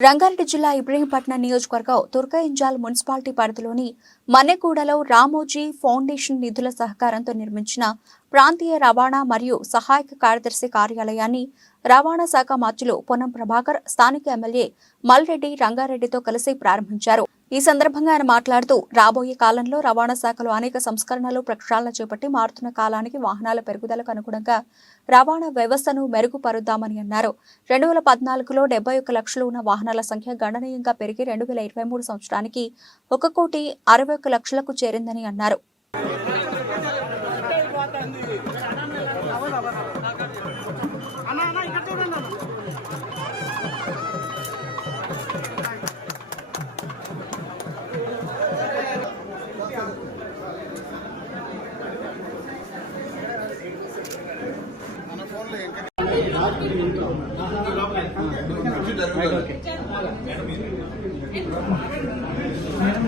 రంగారెడ్డి జిల్లా ఇబ్రహీంపట్నం నియోజకవర్గం తుర్కయింజాల్ మున్సిపాలిటీ పరిధిలోని మన్నెగూడలో రామోజీ ఫౌండేషన్ నిధుల సహకారంతో నిర్మించిన ప్రాంతీయ రవాణా మరియు సహాయక కార్యదర్శి కార్యాలయాన్ని రవాణా శాఖ మంత్రులు పొన్నం ప్రభాకర్ స్థానిక ఎమ్మెల్యే మల్రెడ్డి రంగారెడ్డితో కలిసి ప్రారంభించారు. ఈ సందర్భంగా ఆయన మాట్లాడుతూ రాబోయే కాలంలో రవాణా శాఖలో అనేక సంస్కరణలు ప్రక్షాళన చేపట్టి మారుతున్న కాలానికి వాహనాల పెరుగుదలకు అనుగుణంగా రవాణా వ్యవస్థను మెరుగుపరుద్దామని అన్నారు. రెండు వేల పద్నాలుగులో డెబ్బై ఒక్క లక్షలు ఉన్న వాహనాల సంఖ్య గణనీయంగా పెరిగి రెండు వేల ఇరవై మూడు సంవత్సరానికి ఒక కోటి అరవై ఒక్క లక్షలకు చేరిందని అన్నారు.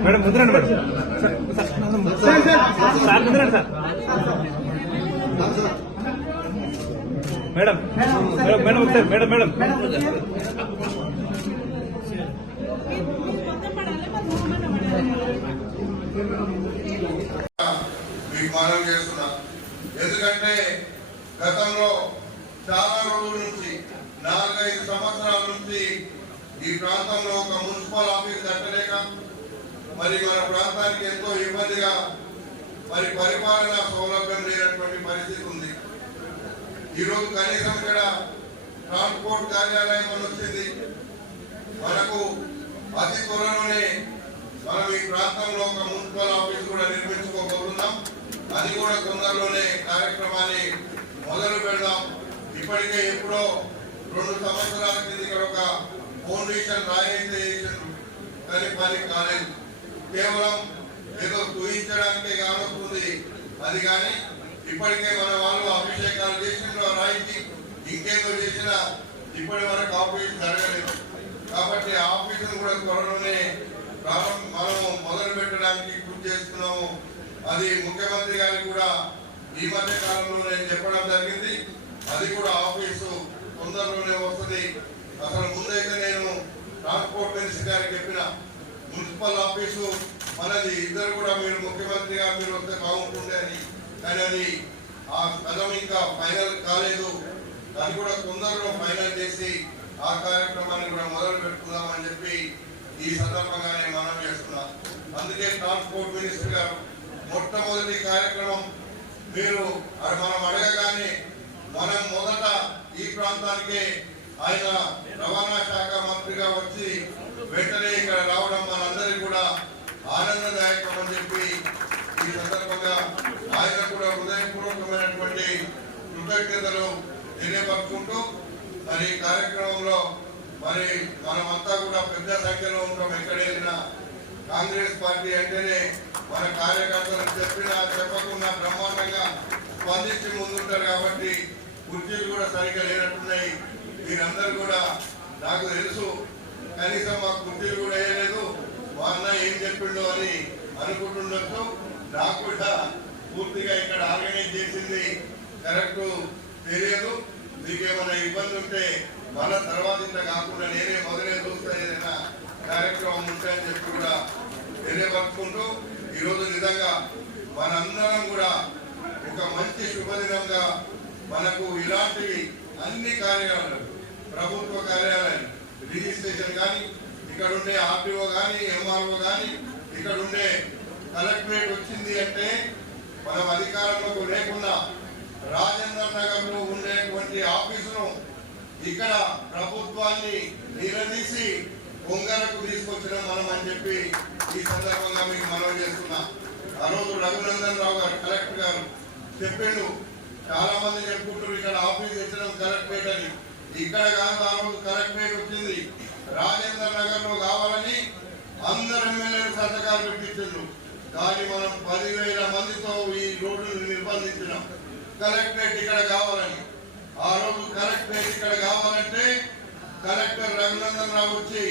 Madam ముద్రండి madam. Sir sir sir. Madam madam madam ఒకసారి మేడం మేడం. మీకు మనం చేస్తున్నా. ఎందుకంటే గతంలో చాలా రోజుల నుంచి నాలుగైదు సంవత్సరాల నుంచి ఈ ప్రాంతంలో ఒక మున్సిపల్ ఆఫీస్ కట్టలేక మరి మన ప్రాంతానికి ఎంతో ఇబ్బందిగా మరి పరిపాలన సౌలభ్యం లేనటువంటి పరిస్థితి ఉంది. ఈరోజు కనీసం ఇక్కడ ట్రాన్స్పోర్ట్ కార్యాలయం అని వచ్చింది. మనకు అతి త్వరలోనే మనం ఈ ప్రాంతంలో ఒక మున్సిపల్ ఆఫీస్ కూడా నిర్మించుకోబోతున్నాం అది కూడా తొందరలోనే కార్యక్రమాన్ని మొదలు పెడదాం. ఇప్పటికే ఎప్పుడో రెండు సంవత్సరాల కింద ఇక్కడ ఒక ఫౌండేషన్ రాయితీ చేసిండ్రు కానీ పని కాలేదు. కేవలం ఏదో చూయించడానికే కానొస్తుంది. అది కానీ ఇప్పటికే మన వాళ్ళు అభిషేకాలు చేసిన రాయించి ఇంకేదో చేసినా ఇప్పటి వరకు ఆఫీస్ జరగలేదు. కాబట్టి ఆ కూడా త్వరలోనే ప్రారంభ మనం మొదలు పెట్టడానికి కృషి చేస్తున్నాము. అది ముఖ్యమంత్రి గారికి కూడా ఈ మధ్య కాలంలో నేను చెప్పడం జరిగింది. అది కూడా ఆఫీసు తొందరలోనే వస్తుంది. అసలు ముందైతే నేను ట్రాన్స్పోర్ట్ మినిస్టర్ గారికి చెప్పిన మున్సిపల్ ఆఫీసు మనది ఇద్దరు కూడా మీరు ముఖ్యమంత్రి గారు మీరు వస్తే బాగుంటుండే అని. కానీ అది ఆ కథం ఇంకా ఫైనల్ కాలేదు. అది కూడా తొందరలో ఫైనల్ చేసి ఆ కార్యక్రమాన్ని కూడా మొదలు పెట్టుకుందామని చెప్పి ఈ సందర్భంగా నేను మనం చేస్తున్నా. అందుకే ట్రాన్స్పోర్ట్ మినిస్టర్ గారు మొట్టమొదటి కార్యక్రమం మీరు అది మనం అడగగానే మనం మొదట ఈ ప్రాంతానికి ఆయన రవాణా శాఖ మంత్రిగా వచ్చి వెంటనే ఇక్కడ రావడం మనందరికీ కూడా ఆనందదాయకం అని చెప్పి ఈ సందర్భంగా ఆయన కూడా హృదయపూర్వకమైనటువంటి కృతజ్ఞతలు తెలియపరుచుకుంటూ మరి ఈ కార్యక్రమంలో మరి మనమంతా కూడా పెద్ద సంఖ్యలో ఉంటాం ఎక్కడ వెళ్ళినా. కాంగ్రెస్ పార్టీ అంటేనే మన కార్యకర్తలు చెప్పినా చెప్పకుండా బ్రహ్మాండంగా స్పందించి ముందుంటారు కాబట్టి కుర్చీలు కూడా సరిగ్గా లేనట్టున్నాయి. మీరందరూ కూడా నాకు తెలుసు. కనీసం మా కుర్చీలు కూడా వేయలేదు. మా అన్న ఏం చెప్పిండో అని అనుకుంటుండొచ్చు. నాకు కూడా పూర్తిగా ఇక్కడ ఆర్గనైజ్ చేసింది కరెక్ట్ తెలియదు. మీకు ఏమైనా ఇబ్బంది ఉంటే మన తర్వాత ఇంత కాకుండా నేనే మొదలే చూస్తా ఏదైనా కార్యక్రమం ఉంటాయని చెప్పి కూడా తెలియపరుచుకుంటూ ఈరోజు నిజంగా మనందరం కూడా ఒక మంచి శుభదినంగా మనకు ఇలాంటివి అన్ని కార్యాలయాలు ప్రభుత్వ కార్యాలయాలు రిజిస్ట్రేషన్ కానీ ఇక్కడ ఉండే ఆర్టీఓ కానీ ఎంఆర్ఓ కానీ ఇక్కడ ఉండే కలెక్టరేట్ వచ్చింది అంటే మనం అధికారంలోకి లేకుండా రాజేంద్ర నగర్లో ఉండేటువంటి ఆఫీసును ఇక్కడ ప్రభుత్వాన్ని నిలదీసి పొంగలకు తీసుకొచ్చడం మనం అని చెప్పి ఈ సందర్భంగా మీకు మనవి చేస్తున్నా. ఆ రోజు రఘునందన్ రావు గారు కలెక్టర్ గారు చెప్పిండు. చాలా మంది చెప్పుకుంటారు ఇక్కడ ఆఫీస్ తెచ్చడం కలెక్టరేట్ అని. ఇక్కడ కాదు ఆ రోజు కలెక్టరేట్ వచ్చింది. రాజేంద్ర నగర్లో కావాలని అందరు ఎమ్మెల్యేలు సంతకాలు పెట్టించారు. కానీ మనం పదివేల మందితో ఈ రోడ్డును నిర్బంధించినాం. కలెక్టరేట్ ఇక్కడ కావాలని. ఆ రోజు కలెక్టరేట్ ఇక్కడ కావాలంటే కలెక్టర్ రఘునందన్ రావు వచ్చి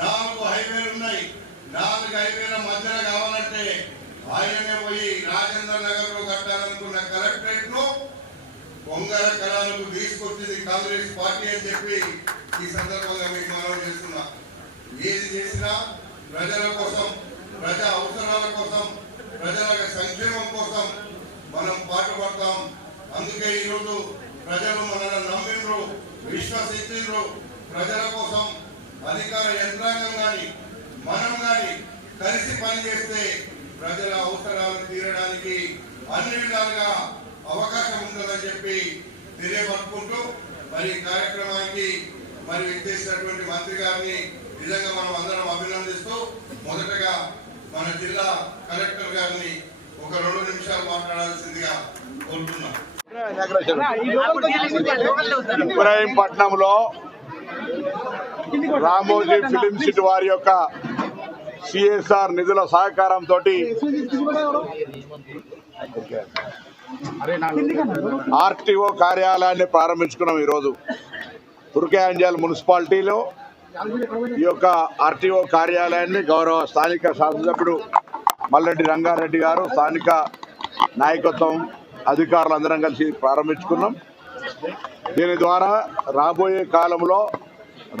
నాలుగు హైవేలు ఉన్నాయి. నాలుగు హైవేల మధ్యలో కావాలంటే ఆయననే పోయి రాజేంద్ర నగర్లో కట్టాలనుకున్న కలెక్టరేట్ను తీసుకొచ్చింది కాంగ్రెస్ పార్టీ అని చెప్పి ఈ సందర్భంగా మీకు మనవి చేస్తున్నా. ఏది చేసినా ప్రజల కోసం ప్రజా అవసరాల కోసం ప్రజల సంక్షేమం కోసం మనం పాటుపడతాం. అందుకే ఈరోజు ప్రజలు మనల్ని నమ్మిండ్రు విశ్వసించిండ్రు. ప్రజల కోసం అధికార యంత్రాంగం కానీ మనం కానీ కలిసి పనిచేస్తే ప్రజల అవసరాలు తీరడానికి అన్ని విధాలుగా అవకాశం ఉంటుందని చెప్పి తెలియపరుచుకుంటూ మరి కార్యక్రమానికి మరి విచ్చేసినటువంటి మంత్రి గారిని నిజంగా మనం అందరం అభినందిస్తూ మొదటగా మన జిల్లా కలెక్టర్ గారిని ఒక రెండు నిమిషాలు మాట్లాడాల్సిందిగా కోరుతున్నాం. ఇబ్రాహీంపట్నంలో రామోజీ ఫిలిం సిటీ వారి యొక్క సిఎస్ఆర్ నిధుల సహకారంతో ఆర్టీఓ కార్యాలయాన్ని ప్రారంభించుకున్నాం ఈరోజు. తుర్కేంజల్ మున్సిపాలిటీలో ఈ యొక్క ఆర్టీఓ కార్యాలయాన్ని గౌరవ స్థానిక శాసనసభ్యుడు మల్లెడ్డి రంగారెడ్డి గారు స్థానిక నాయకత్వం అధికారులు అందరం కలిసి ప్రారంభించుకున్నాం. దీని ద్వారా రాబోయే కాలంలో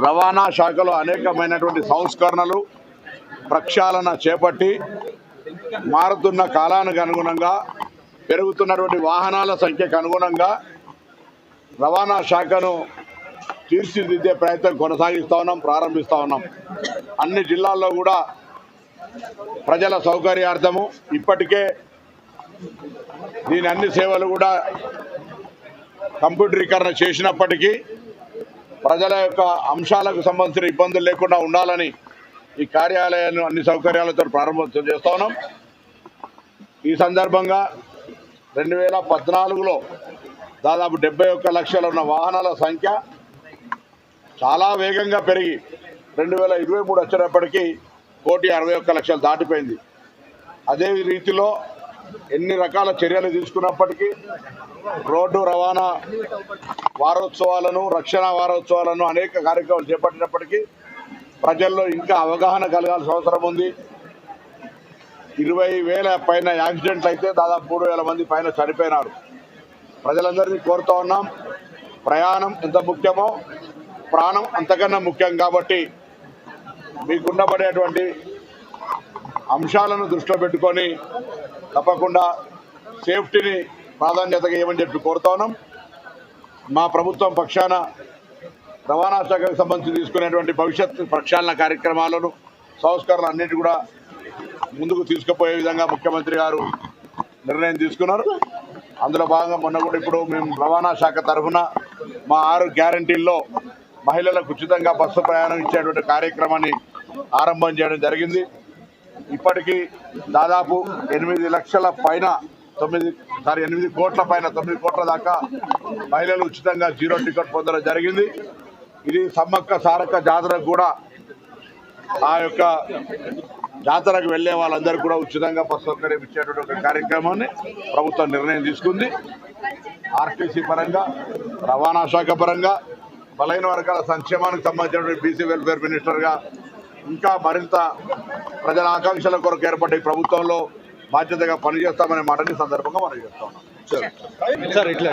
రవాణా శాఖలో అనేకమైనటువంటి సంస్కరణలు ప్రక్షాళన చేపట్టి మారుతున్న కాలానికి అనుగుణంగా పెరుగుతున్నటువంటి వాహనాల సంఖ్యకు అనుగుణంగా రవాణా శాఖను తీర్చిదిద్దే ప్రయత్నం కొనసాగిస్తూ ఉన్నాం ప్రారంభిస్తూ ఉన్నాం. అన్ని జిల్లాల్లో కూడా ప్రజల సౌకర్యార్థము ఇప్పటికే దీని అన్ని సేవలు కూడా కంప్యూటరీకరణ చేసినప్పటికీ ప్రజల యొక్క అంశాలకు సంబంధించిన ఇబ్బందులు లేకుండా ఉండాలని ఈ కార్యాలయాన్ని అన్ని సౌకర్యాలతో ప్రారంభోత్సవం చేస్తా ఉన్నాం. ఈ సందర్భంగా రెండు వేల పద్నాలుగులో దాదాపు డెబ్బై ఒక్క లక్షలు ఉన్న వాహనాల సంఖ్య చాలా వేగంగా పెరిగి రెండు వేల ఇరవై మూడు వచ్చేటప్పటికీ కోటి అరవై ఒక్క లక్షలు దాటిపోయింది. అదే రీతిలో ఎన్ని రకాల చర్యలు తీసుకున్నప్పటికీ రోడ్డు రవాణా వారోత్సవాలను రక్షణ వారోత్సవాలను అనేక కార్యక్రమాలు చేపట్టినప్పటికీ ప్రజల్లో ఇంకా అవగాహన కలగాల్సిన అవసరం ఉంది. ఇరవై వేల పైన యాక్సిడెంట్లు అయితే దాదాపు మూడు వేల మంది పైన చనిపోయినారు. ప్రజలందరినీ కోరుతా ఉన్నాం. ప్రయాణం ఎంత ముఖ్యమో ప్రాణం అంతకన్నా ముఖ్యం కాబట్టి మీకుండబడేటువంటి అంశాలను దృష్టిలో పెట్టుకొని తప్పకుండా సేఫ్టీని ప్రాధాన్యతగా ఏమని చెప్పి కోరుతా ఉన్నాం. మా ప్రభుత్వం పక్షాన రవాణా శాఖకు సంబంధించి తీసుకునేటువంటి భవిష్యత్ ప్రక్షాళన కార్యక్రమాలను సంస్కరణలు అన్నిటి కూడా ముందుకు తీసుకుపోయే విధంగా ముఖ్యమంత్రి గారు నిర్ణయం తీసుకున్నారు. అందులో భాగంగా మొన్న కూడా ఇప్పుడు మేము రవాణా శాఖ తరఫున మా ఆరు గ్యారంటీల్లో మహిళలకు ఉచితంగా బస్సు ప్రయాణం ఇచ్చేటువంటి కార్యక్రమాన్ని ఆరంభం చేయడం జరిగింది. ఇప్పటికీ దాదాపు ఎనిమిది లక్షల పైన తొమ్మిది సారీ ఎనిమిది కోట్ల పైన తొమ్మిది కోట్ల దాకా మహిళలు ఉచితంగా జీరో టికెట్ పొందడం జరిగింది. ఇది సమ్మక్క సారక్క జాతరకు కూడా ఆ యొక్క జాతరకు వెళ్ళే వాళ్ళందరూ కూడా ఉచితంగా బస్ సౌకర్యం ఇచ్చేటువంటి ఒక కార్యక్రమాన్ని ప్రభుత్వం నిర్ణయం తీసుకుంది. ఆర్టీసీ పరంగా రవాణా శాఖ పరంగా బలైన వర్గాల సంక్షేమానికి సంబంధించినటువంటి బీసీ వెల్ఫేర్ మినిస్టర్గా ఇంకా మరింత ప్రజల ఆకాంక్షల కొరకు ఏర్పడ్డ ఈ ప్రభుత్వంలో బాధ్యతగా పనిచేస్తామనే మాటని సందర్భంగా మనం చెప్తా ఉన్నాం సార్ ఇట్లా.